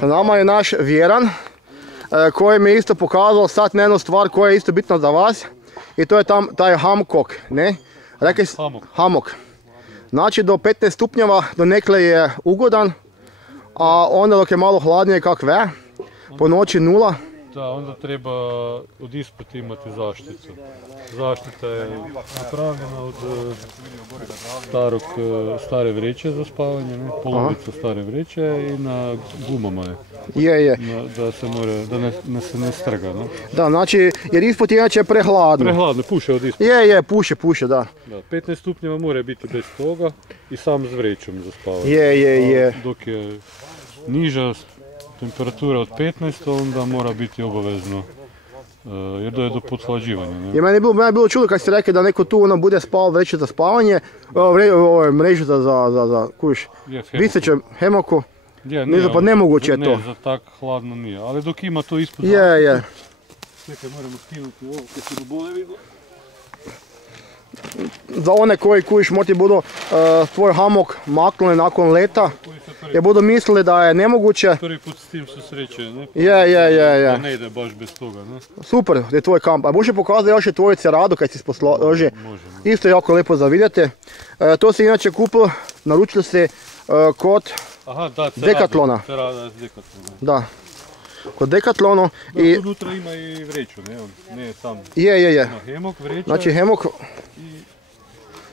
Sa nama je naš Vjeran, koji mi je isto pokazao sad jednu stvar koja je isto bitna za vas. I to je taj hammock, ne? Hammock. Znači do 15 stupnjeva donekle je ugodan, a onda dok je malo hladnije kak ve, po noći 0. Da, onda treba od ispod imati zaštitu. Zaštita je napravljena od stare vreće za spavanje, ne? Polovica stare vreće i na gumama je. Da se ne strga, ne? Da, znači, jer ispod je inače prehladno. Prehladno, puše od ispod. Puše, da. 15 stupnjeva mora biti bez toga i sam s vrećom za spavanje. Je. Dok je niža temperatura od 15, onda mora biti obavezno, jer da je do pothlađivanja. Jer meni je bilo čudo kad ste rekli da neko tu bude spao vreće za spavanje, mrežu za kuš, viseće hemoko, pa nemoguće je to. Ne, za tak hladno nije, ali dok ima to ispod... Je. Čekaj, moramo skinuti ovo, kad se do bolje vidio. Za one koji kuš možda budu tvoj hamok maknuli nakon leta, jer budu mislili da je nemoguće. Prvi put s tim susreće, ne? Je. Ne ide baš bez toga, ne? Super, je tvoj kamp. A možeš pokazati još i tvoju ceradu kad si posloži. Isto je jako lijepo za vidjeti. To se inače kupilo, naručili se kod Decathlona. Cerada s Decathlona. Da. Kod Decathlona. Unutra ima i vreću, ne sam. Je. Hemok, vreća. Znači hemok.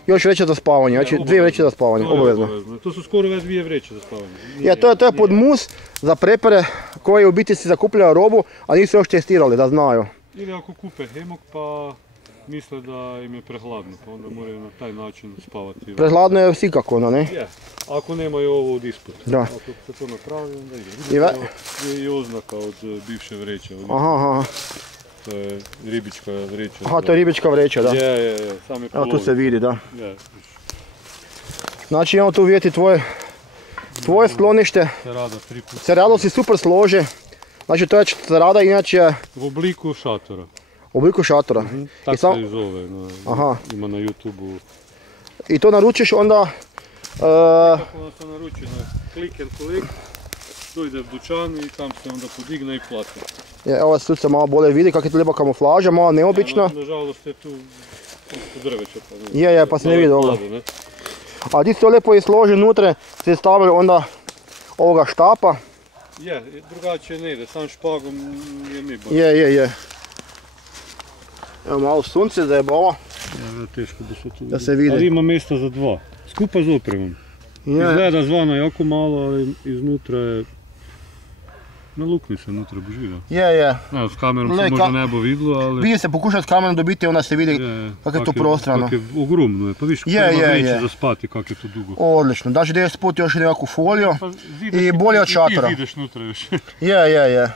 Još vreća za spavanje, znači 2 vreće za spavanje, obavezno. To su skoro već 2 vreće za spavanje. To je pod mus za prepare koji u biti si zakupljaju robu, a nisu još testirali, da znaju. Ili ako kupe hemok pa misle da im je prehladno, pa onda moraju na taj način spavati. Prehladno je sikako, ne? Je, ako nemaju ovo od ispod. Da. Ako se to napravi, onda ide. Vidite, je i oznaka od bivše vreće. Aha. To je ribička vreća. Aha, to je ribička vreća, da. Je, sam je polovica. Evo tu se vidi, da. Je. Znači imamo tu vidjeti tvoje sklonište. Cerada 3 puta. Ceradu si super složi. Znači to je cerada inače... U obliku šatora. U obliku šatora. Tako se i zove, ima na YouTube-u. I to naručiš onda... Kako se naruči, click and collect, dojde u dućan i tam se onda podigne i plati. Evo tu se malo bolje vidi kako je to lijepa kamuflaža, malo neobična. Nažalost je tu drveće pa Je, pa se ne vidi dobro. A ti se to lijepo i složi unutra, se stavili onda ovoga štapa. Je, drugačije ne ide, sam špagom je mi baš. Je. Evo malo sunce zajebava. Teško da se tu vidi. Ali ima mjesta za 2, skupa s opremom. Izgleda zvano jako malo, ali iznutra je... Na lukni se unutra boš vidio. Je. S kamerom se možda ne bo vidilo, ali... Vidi se pokušati s kamerom dobiti, onda se vidi kako je to prostrano. Kako je ogromno je, pa viš kako ima vreće za spati, kako je to dugo. Odlično, daš gdje je sput još nekakvu foliju i bolje od šatora. I ti ideš unutra još. Je.